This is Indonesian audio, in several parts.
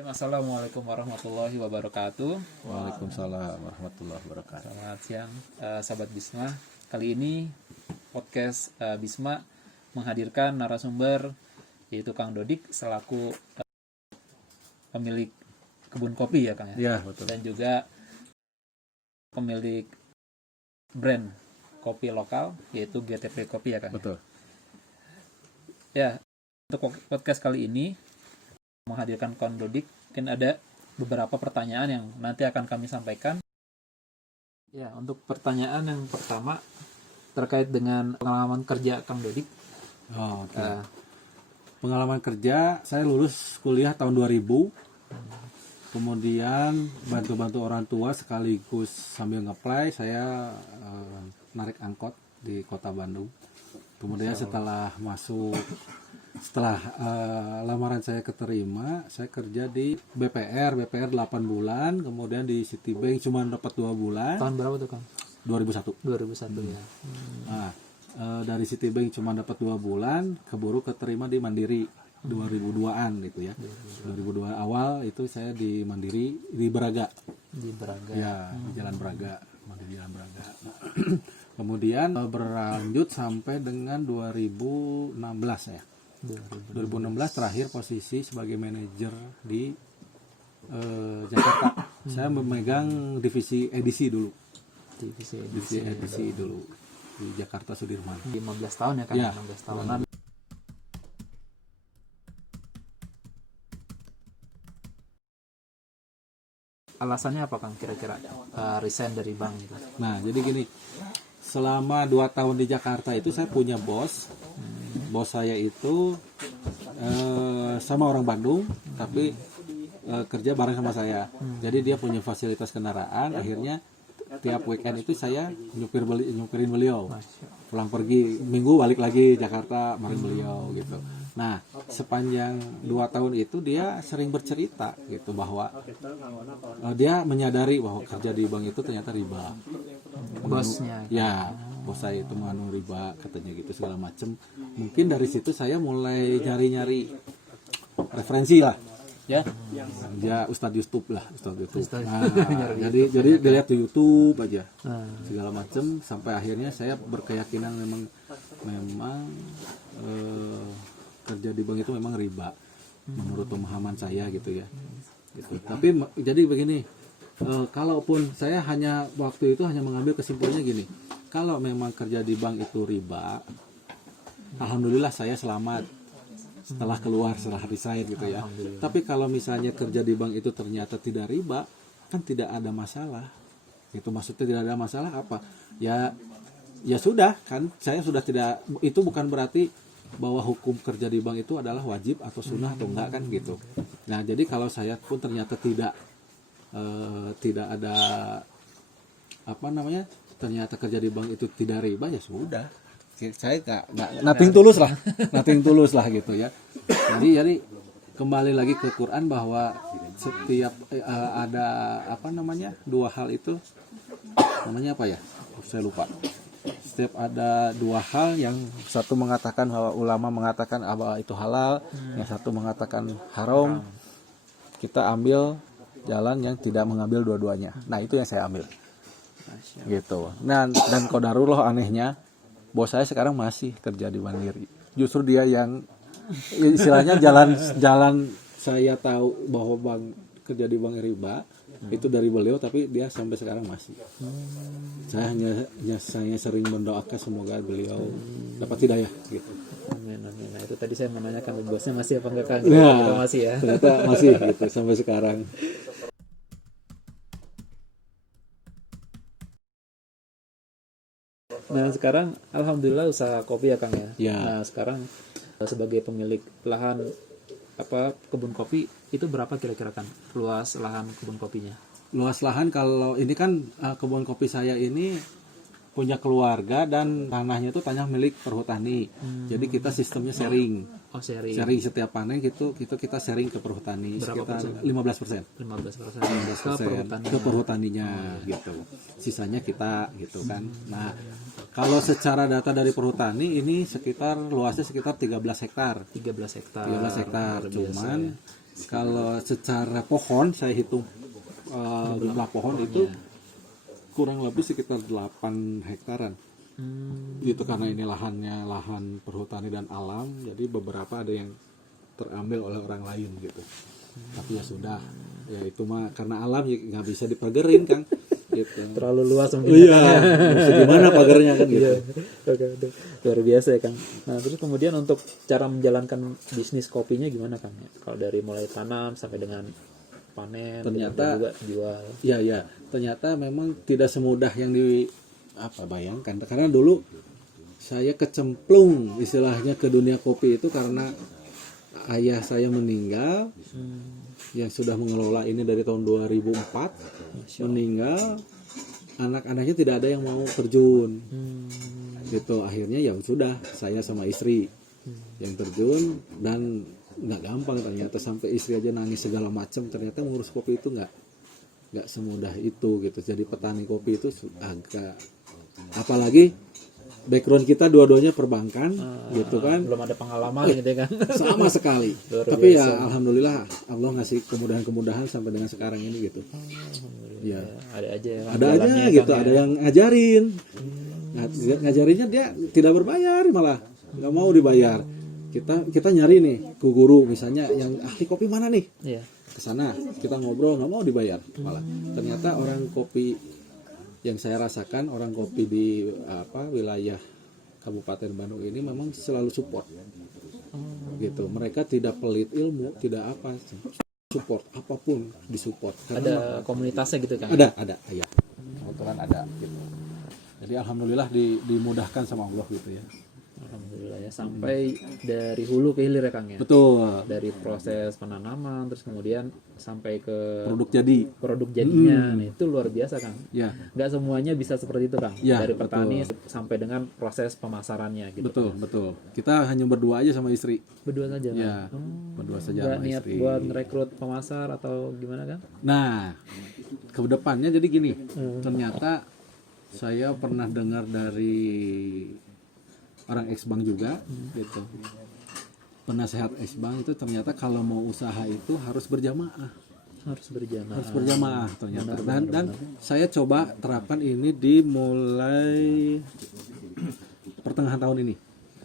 Assalamualaikum warahmatullahi wabarakatuh. Waalaikumsalam warahmatullahi wabarakatuh. Selamat siang, sahabat Bisma. Kali ini podcast Bisma menghadirkan narasumber yaitu Kang Dodik selaku pemilik kebun kopi ya Kang ya. Iya betul. Dan juga pemilik brand kopi lokal yaitu GTP Kopi ya Kang. Betul. Ya, untuk podcast kali ini menghadirkan Kang Dodik, mungkin ada beberapa pertanyaan yang nanti akan kami sampaikan. Ya, untuk pertanyaan yang pertama terkait dengan pengalaman kerja Kang Dodik. Oh, okay. Pengalaman kerja, saya lulus kuliah tahun 2000. Kemudian bantu-bantu orang tua sekaligus sambil nge-play saya narik angkot di kota Bandung. Kemudian setelah lamaran saya keterima, saya kerja di BPR 8 bulan, kemudian di Citibank cuma dapat 2 bulan. Tahun berapa tuh Kang? 2001. 2001 ya. Nah, dari Citibank cuma dapat 2 bulan, keburu keterima di Mandiri 2002-an gitu ya. 2002 awal itu saya di Mandiri di Braga. Di Braga. Ya, di Jalan Braga, Mandiri Jalan Braga. Kemudian berlanjut sampai dengan 2016 ya. 2016 terakhir posisi sebagai manajer di Jakarta. Saya memegang divisi edisi dulu. Divisi edisi dulu di Jakarta Sudirman. 15 tahun ya Kang? Ya. 15 tahunan. Alasannya apa Kang kira-kira resign dari bank gitu? Nah, jadi gini. Selama 2 tahun di Jakarta itu saya punya bos. Bos saya itu sama orang Bandung, tapi kerja bareng sama saya. Jadi dia punya fasilitas kendaraan. Akhirnya tiap weekend itu saya nyupirin beliau. Pulang pergi, minggu balik lagi Jakarta bareng beliau gitu. Nah, sepanjang 2 tahun itu dia sering bercerita gitu bahwa dia menyadari bahwa kerja di bank itu ternyata riba. Bosnya. Ya, bos saya itu mengandung riba katanya gitu segala macem. Mungkin dari situ saya mulai nyari-nyari referensi lah. Ya, Ustadz YouTube lah, Ustadz YouTube. Nah, jadi dilihat di YouTube aja segala macem sampai akhirnya saya berkeyakinan memang kerja di bank itu memang riba menurut pemahaman saya gitu ya. Gitu. Tapi jadi begini, kalaupun saya waktu itu hanya mengambil kesimpulannya gini, kalau memang kerja di bank itu riba, alhamdulillah saya selamat setelah resign gitu ya. Tapi kalau misalnya kerja di bank itu ternyata tidak riba, kan tidak ada masalah. Itu maksudnya tidak ada masalah apa? Ya sudah kan, saya sudah tidak, itu bukan berarti bahwa hukum kerja di bank itu adalah wajib atau sunnah atau enggak kan gitu. Nah, jadi kalau saya pun ternyata tidak ada ternyata kerja di bank itu tidak riba, ya sudah. Saya nggak nothing tulus lah gitu ya. Jadi kembali lagi ke Quran bahwa setiap ada dua hal itu namanya apa ya? Saya lupa. Setiap ada 2 hal, yang satu mengatakan bahwa ulama mengatakan bahwa itu halal, yang satu mengatakan haram, kita ambil jalan yang tidak mengambil dua-duanya. Nah, itu yang saya ambil. Gitu. Nah, dan qadarullah anehnya, bos saya sekarang masih kerja di Mandiri. Justru dia yang istilahnya jalan saya tahu bahwa kerja di bank riba itu dari beliau, tapi dia sampai sekarang masih. Saya hanya sering mendoakan semoga beliau dapat hidayah gitu. Amin. Nah, itu tadi saya menanyakan bosnya masih apa enggak Kang? Ya, masih ya. Ternyata masih gitu sampai sekarang. Nah, sekarang alhamdulillah usaha kopi ya Kang ya. Ya. Nah, sekarang sebagai pemilik lahan kebun kopi itu berapa kira-kira kan luas lahan kebun kopinya? Luas lahan, kalau ini kan kebun kopi saya ini punya keluarga dan tanahnya itu tanah milik perhutani. Jadi kita sistemnya sharing. Oh, sharing. Sharing setiap panen gitu kita sharing ke perhutani. Berapa sekitar 15%. 15% ke perhutaninya gitu. Sisanya kita gitu kan. Nah, kalau secara data dari perhutani ini luasnya sekitar 13 hektar. 13 hektar. 13 hektar. Cuman Kalau secara pohon saya hitung jumlah pohon itu kurang lebih sekitar 8 hektaran. Gitu, karena ini lahannya lahan perhutani dan alam, jadi beberapa ada yang terambil oleh orang lain gitu. Tapi ya sudah, ya itu mah karena alam ya nggak bisa dipagerin Kang. Gitu. Terlalu luas mungkin. Iya, mesti gimana pagernya kan gitu. Oke, luar biasa ya Kang. Nah, terus kemudian untuk cara menjalankan bisnis kopinya gimana Kang? Kalau dari mulai tanam sampai dengan panen, Ternyata- dan juga jual. Ya, ternyata memang tidak semudah yang bayangkan. Karena dulu saya kecemplung istilahnya ke dunia kopi itu karena ayah saya meninggal, yang sudah mengelola ini dari tahun 2004, meninggal, anak-anaknya tidak ada yang mau terjun. Gitu, akhirnya ya sudah saya sama istri yang terjun, dan nggak gampang ternyata, sampai istri aja nangis segala macam. Ternyata ngurus kopi itu nggak semudah itu gitu. Jadi petani kopi itu agak, apalagi background kita dua-duanya perbankan gitu kan, Belum ada pengalaman gitu ya kan. sama sekali. Luar Tapi biasa. ya alhamdulillah Allah ngasih kemudahan-kemudahan sampai dengan sekarang ini gitu. Ya Ada aja ya Kang, ada aja jalannya, gitu, Kang, ya. ada yang ngajarin. Ngajarinnya dia tidak berbayar, malah nggak mau dibayar. Kita nyari nih ke guru misalnya yang ahli kopi mana nih, Iya. ke sana kita ngobrol, nggak mau dibayar malah. Ternyata orang kopi yang saya rasakan, orang kopi di wilayah Kabupaten Bandung ini memang selalu support gitu. Mereka tidak pelit ilmu, tidak apa, support apapun disupport. Ada komunitasnya gitu Kang. ada ya, kebetulan ada gitu. Jadi alhamdulillah dimudahkan sama Allah gitu ya. Alhamdulillah ya, sampai dari hulu ke hilir ya Kang ya. Betul, Dari proses penanaman terus kemudian sampai ke produk jadi jadinya. Nah, itu luar biasa Kang. ya. Nggak semuanya bisa seperti itu Kang. Ya, Dari petani sampai dengan proses pemasarannya gitu. Betul. Kita hanya berdua aja sama istri. Berdua saja Kang. Ya, berdua saja Nggak sama niat istri. buat merekrut pemasar atau gimana Kang? Nah, ke depannya jadi gini. Ternyata saya pernah dengar dari orang ex-bank juga gitu. Penasehat ex-bank itu ternyata kalau mau usaha itu harus berjamaah. Harus berjamaah. Harus berjamaah ternyata. Dan saya coba terapkan ini di mulai pertengahan tahun ini.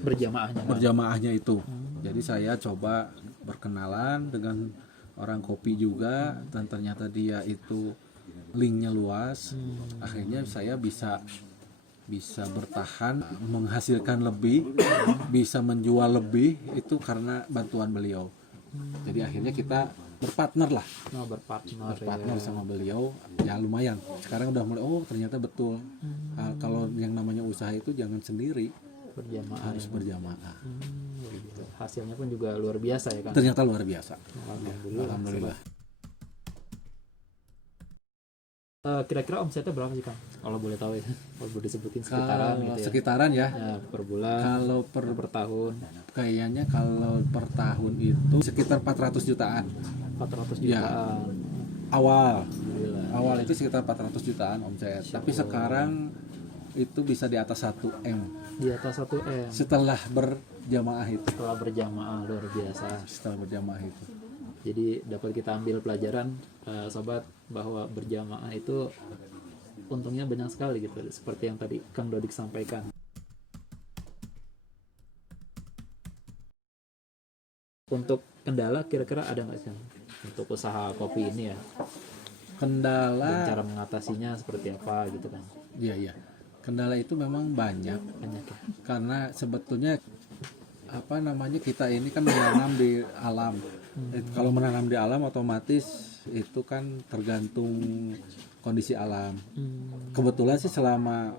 Berjamaahnya. Kang. Berjamaahnya itu. Jadi saya coba berkenalan dengan orang kopi juga, dan ternyata dia itu linknya luas. Akhirnya saya bisa bertahan, menghasilkan lebih, bisa menjual lebih, itu karena bantuan beliau. Jadi akhirnya kita berpartner lah, Oh, berpartner sama beliau. Ya lumayan, sekarang udah mulai, oh ternyata betul. Kalau yang namanya usaha itu jangan sendiri, berjamaah. harus berjamaah. Gitu. Hasilnya pun juga luar biasa ya Kang. Ternyata luar biasa. Alhamdulillah. Alhamdulillah. Kira-kira omsetnya berapa sih Kang? Kalau boleh tahu ya. Kalau boleh disebutin sekitaran Kalau gitu ya. sekitaran ya, Ya, per bulan, kalau per tahun kayaknya kalau per tahun itu sekitar 400 jutaan 400 Ya. jutaan. awal. Alhamdulillah. Awal itu sekitar 400 jutaan omset. Tapi sekarang itu bisa di atas 1 M Di atas 1 M setelah berjamaah itu. setelah berjamaah, luar biasa. Setelah berjamaah itu. Jadi dapat kita ambil pelajaran sobat, bahwa berjamaah itu untungnya banyak sekali gitu, seperti yang tadi Kang Dodik sampaikan. Untuk kendala kira-kira ada nggak sih untuk usaha kopi ini ya? Dan Kendala, cara mengatasinya seperti apa gitu kan? iya. Kendala itu memang banyak, Banyak ya. karena sebetulnya kita ini kan menanam di alam. Kalau menanam di alam otomatis itu kan tergantung kondisi alam. Kebetulan sih selama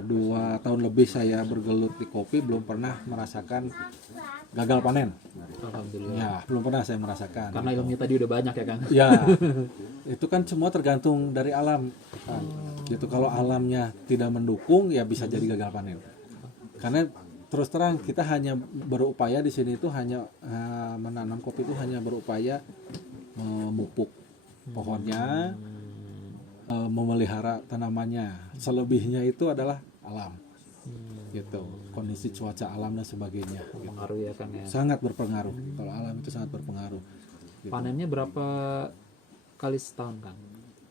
2 tahun lebih saya bergelut di kopi belum pernah merasakan gagal panen. Alhamdulillah. Ya, belum pernah saya merasakan. Karena ilmunya tadi udah banyak ya Kang. Ya, itu kan semua tergantung dari alam. Gitu, kalau alamnya tidak mendukung ya bisa jadi gagal panen. Karena terus terang kita hanya berupaya di sini itu hanya menanam kopi itu hanya berupaya memupuk pohonnya, memelihara tanamannya. Selebihnya itu adalah alam. Gitu, kondisi cuaca alam dan sebagainya. Gitu. Pengaruh ya Kang ya. Sangat berpengaruh. Kalau alam itu sangat berpengaruh. Panennya berapa kali setahun, Kang?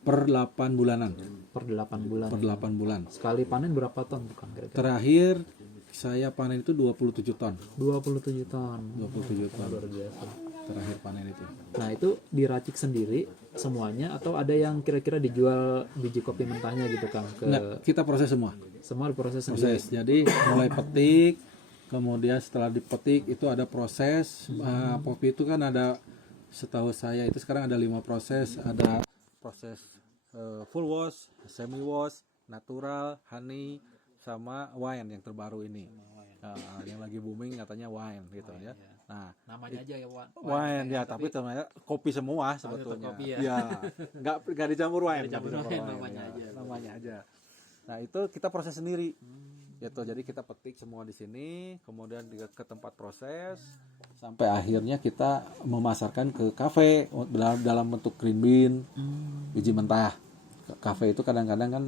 Per 8 bulanan. Per 8 bulan. Per 8 bulan. Sekali panen berapa ton, Kang, kira-kira? Terakhir saya panen itu 27 ton. 27 ton. 27 ton. Luar biasa. Terakhir panen itu. Nah, itu diracik sendiri semuanya atau ada yang kira-kira dijual biji kopi mentahnya gitu, Kang? Enggak, kita proses semua. Semua diproses sendiri. Proses. Jadi mulai petik, kemudian setelah dipetik itu ada proses. Kopi itu kan ada, setahu saya itu sekarang ada 5 proses. Ada proses full wash, semi wash, natural, honey, sama wine yang terbaru ini. Yang lagi booming katanya wine gitu ya. Nah, Namanya aja ya, wine ya, tapi ternyata kopi semua sebetulnya. kopi ya. Ya, nggak dicampur wine, dicampur nggak wine, namanya ya. aja. Namanya aja. Nah, itu kita proses sendiri. Gitu. Jadi kita petik semua di sini, kemudian ke tempat proses sampai akhirnya kita memasarkan ke kafe dalam bentuk green bean, biji mentah. Kafe itu kadang-kadang kan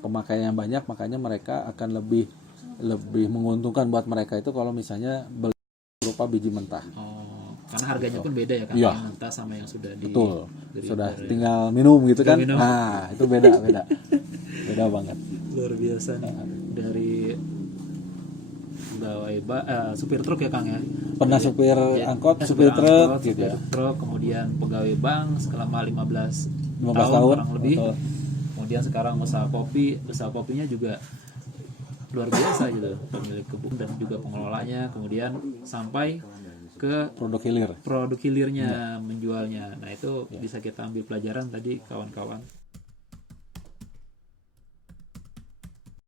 pemakaian yang banyak, makanya mereka akan lebih menguntungkan buat mereka itu kalau misalnya beli berupa biji mentah. Karena harganya pun beda ya, kan? Iya. Yang mentah sama yang sudah di Betul. Sudah tinggal minum gitu kan. minum. Nah, itu beda. Beda banget. Luar biasa nih. Dari pegawai supir truk ya, Kang ya. Pernah supir angkot, supir truk angkot, gitu supir ya. truk, kemudian pegawai bank selama 15 15 tahun tahun, kurang lebih. betul. Kemudian sekarang usaha kopinya juga luar biasa gitu, pemilik kebun dan juga pengelolanya, kemudian sampai ke produk hilirnya, menjualnya. Nah, itu bisa kita ambil pelajaran tadi, kawan-kawan.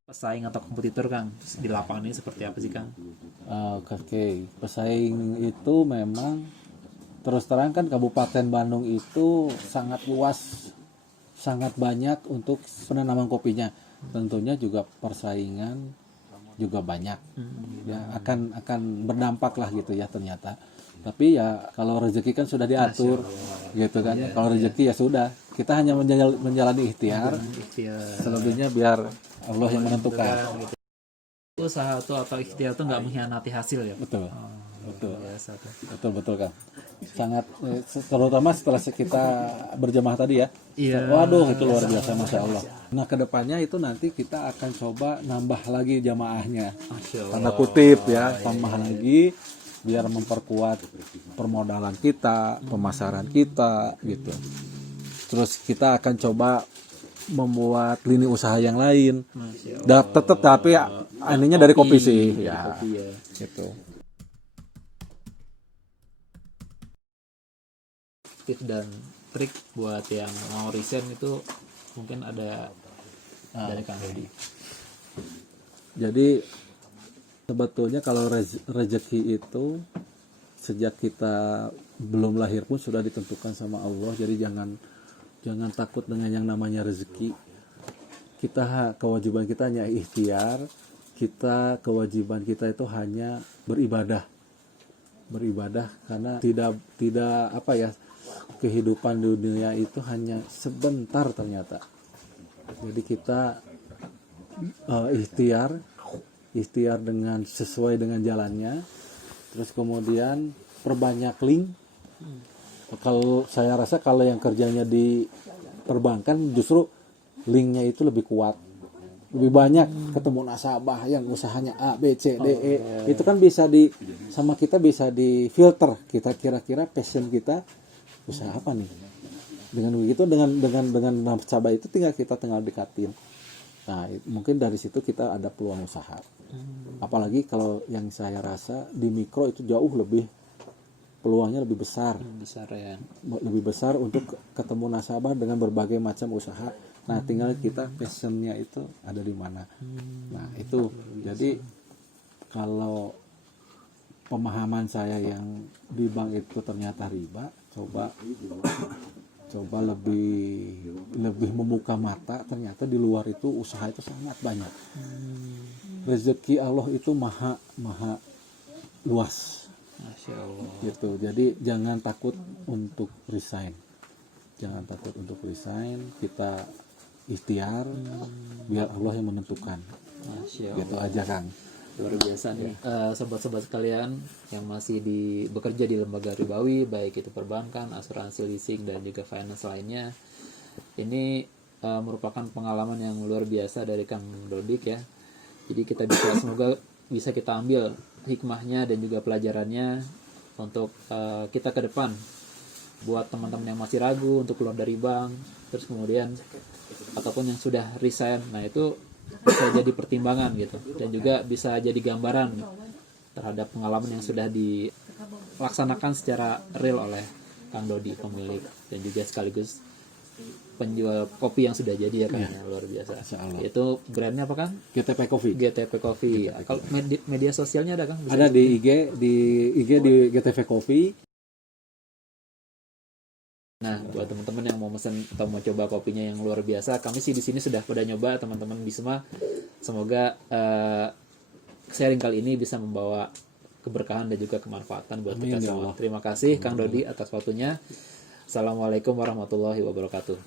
Pesaing atau kompetitor, Kang, di lapangan ini seperti apa sih, Kang? Oke. Pesaing itu memang terus terang kan Kabupaten Bandung itu sangat luas, sangat banyak untuk penanaman kopinya. Tentunya juga persaingan juga banyak. Ya, akan berdampak lah gitu ya ternyata. Tapi ya kalau rezeki kan sudah diatur gitu kan. Kalau rezeki ya sudah, kita hanya menjalani ikhtiar. Selebihnya biar Allah yang menentukan. Gitu. Usaha atau ikhtiar itu nggak mengkhianati hasil ya. Betul. Biasa tuh. Betul kan. Sangat terutama setelah kita berjamaah tadi ya. Iya. Waduh, itu luar biasa, Masya Allah. Nah, kedepannya itu nanti kita akan coba nambah lagi jamaahnya. Masya Allah. Tanda kutip ya, tambah lagi biar memperkuat permodalan kita, pemasaran kita gitu. Terus kita akan coba membuat lini usaha yang lain. Tetap tapi ya, ininya dari kopi sih ya. Kopi ya. Gitu. Tips dan trik buat yang mau resign itu mungkin ada dari Kang Dodi. Jadi sebetulnya kalau rezeki itu sejak kita belum lahir pun sudah ditentukan sama Allah. Jadi jangan takut dengan yang namanya rezeki. Kewajiban kita hanya ikhtiar. Kewajiban kita itu hanya beribadah karena tidak apa ya, kehidupan dunia itu hanya sebentar ternyata. Jadi kita ikhtiar dengan sesuai dengan jalannya. Terus kemudian perbanyak link. Kalau saya rasa kalau yang kerjanya di perbankan justru linknya itu lebih kuat, lebih banyak ketemu nasabah yang usahanya A, B, C, D, E. Itu kan bisa kita bisa difilter. Kita kira-kira passion kita usaha apa nih. Dengan begitu dengan nasabah itu kita tinggal dekatin. Nah, mungkin dari situ kita ada peluang usaha. Apalagi kalau yang saya rasa di mikro itu jauh lebih peluangnya lebih besar. Ya. Lebih besar untuk ketemu nasabah dengan berbagai macam usaha. Nah, tinggal kita passionnya itu ada di mana. Nah, itu. Jadi kalau pemahaman saya yang di bank itu ternyata riba, coba lebih membuka mata. Ternyata di luar itu usaha itu sangat banyak. Rezeki Allah itu maha luas. Masya Allah. Gitu. Jadi jangan takut untuk resign. Kita ikhtiar biar Allah yang menentukan. Masya Allah. Gitu aja, Kang. Luar biasa nih sobat-sobat sekalian yang masih bekerja di lembaga ribawi, baik itu perbankan, asuransi, leasing, dan juga finance lainnya. Ini merupakan pengalaman yang luar biasa dari Kang Dodik ya. Jadi semoga bisa kita ambil hikmahnya dan juga pelajarannya untuk kita ke depan. Buat teman-teman yang masih ragu untuk keluar dari bank, terus kemudian ataupun yang sudah resign, nah itu bisa jadi pertimbangan gitu, dan juga bisa jadi gambaran terhadap pengalaman yang sudah dilaksanakan secara real oleh Kang Dodi, pemilik dan juga sekaligus penjual kopi yang sudah jadi ya kan. Luar biasa. Itu brandnya apa kan? GTP Coffee. GTP Coffee. Kalau media sosialnya ada kan? Ada di IG, di GTP Coffee. Nah, buat teman-teman yang mau mesen atau mau coba kopinya yang luar biasa, kami sih di sini sudah pada nyoba, teman-teman di semua. Semoga sharing kali ini bisa membawa keberkahan dan juga kemanfaatan buat kita semua. Terima kasih Kang Dodi atas waktunya. Assalamualaikum warahmatullahi wabarakatuh.